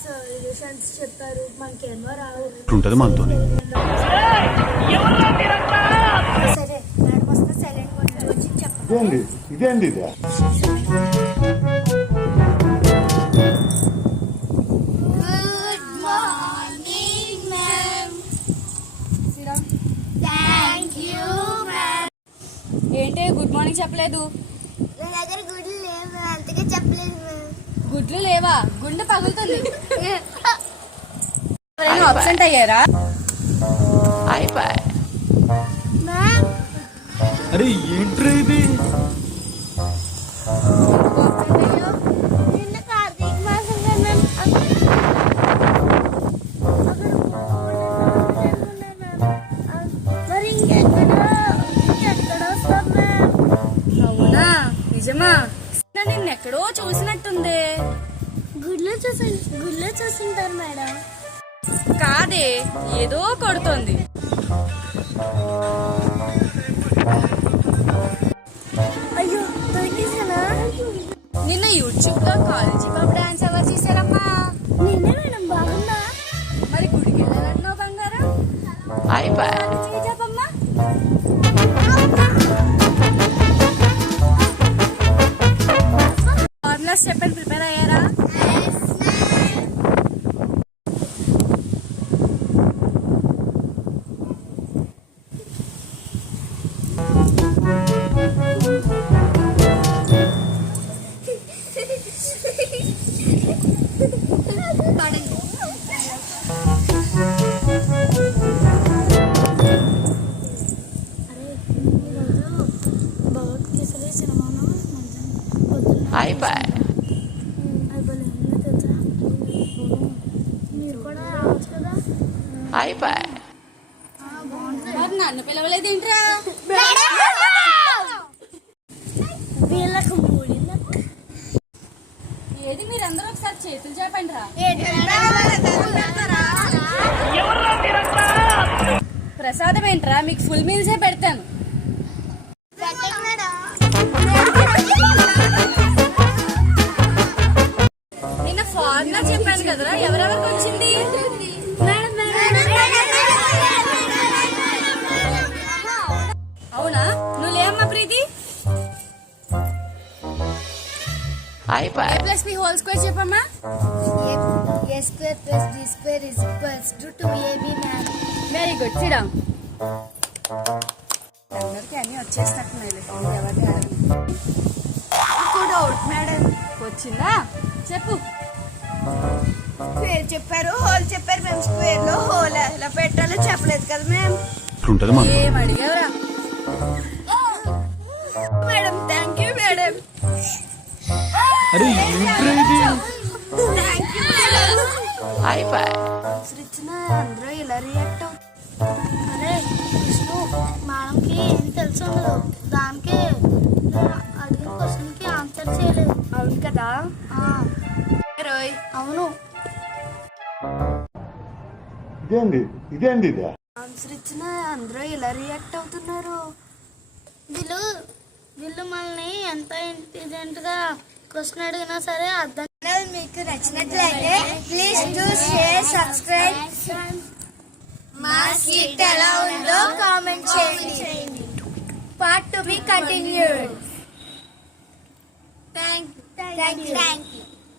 Solutions చెప్పారు, మనకేమో రావు ఉంటుంది మనతో. సరే మేడం వస్తే సైలెంట్ వచ్చి చెప్పండి. ఇదేంటి good morning ma'am. Thank you ma'am. ఏంటి గుడ్ మార్నింగ్ చెప్పలేదు? నా దగ్గర గుడ్లు లేవు, అంతగా చెప్పలేదు మ్యామ్. గుడ్లు లేవా? గుండె పగులుతుంది. అబ్సెంట్ అయ్యారా? మ్యామ్ అరే ఏంట్రా ఇది? నిన్న కార్తీక మాసం కదా మ్యామ్. మరి ఇంకెక్కడ వస్తాం మ్యామ్? అవునా, నిజమా? నిన్నెక్కడో చూసినట్టుంది. గుడ్లో చూసింటారు మేడం. కాదే, ఏదో కొడుతోంది. అయ్యో దొరికేసానా? నిన్న యూట్యూబ్ లో కాలేజీ బాబు డాన్స్ ఎవరు చేశారమ్మా? నిన్నే మేడం. బాగుందా? మరి గుడికి వెళ్ళాలన్నావు బంగారం. చెప్పమ్మా. ఫార్ములా స్టెప్ అని ప్రిపేర్ అయ్యారా? మీరు కూడా రావచ్చు కదా. మరి నన్ను పిలవలేదేంట్రా? వీళ్ళకు మూడిందా? ఏది మీరందరూ ఒకసారి చేతులు చెప్పండి రా. ప్రసాదం ఏంట్రా? మీకు ఫుల్ మీల్సే పెడతాను. నిన్న ఫార్ములా చెప్పాను కదరా, ఎవరెవరికి వచ్చింది? అవునా? నువ్వు లేమ్మా ప్రీతి. A+B హోల్ స్క్వేర్ చెప్పమ్మా. A square plus B square is equals to 2AB ma'am. Very good, SIT down. అందరికి అన్ని వచ్చేసినట్టున్నాయి. డౌట్ మేడం వచ్చిందా? చెప్పు. స్క్వేర్ చెప్పారు, హోల్ చెప్పారు. మేము స్క్వేర్ లో హోల్ ఎలా పెట్టాలో చెప్పలేదు కదా మ్యామ్. ఉంటుంది మనతో. ఏం అడిగావురా? Madam thank you madam. అరే ఏంట్రా ఇది? Thank you madam. ఇచ్చిన అందరూ ఇలా రియాక్ట్ అరే విష్ణు మేడంకి ఏం తెలిసి ఉండదు, దానికి అడిగిన క్వశ్చన్ కి ఆన్సర్ చేయలేదు. అవును కదా. రోయ్ అవును. ఇదేంటి ఆన్సర్ ఇచ్చిన అందరూ ఇలా రియాక్ట్ అవుతున్నారు. వీళ్ళు మనల్ని ఎంత ఇంటెలిజెంట్ గా క్వశ్చన్ అడిగినా సరే అర్థం. మీకు నచ్చినట్లయితే ప్లీజ్ డు షేర్, సబ్స్క్రైబ్. మా స్కిట్ ఎలా ఉందో కామెంట్ చేయండి. Part to be continued. Thank you.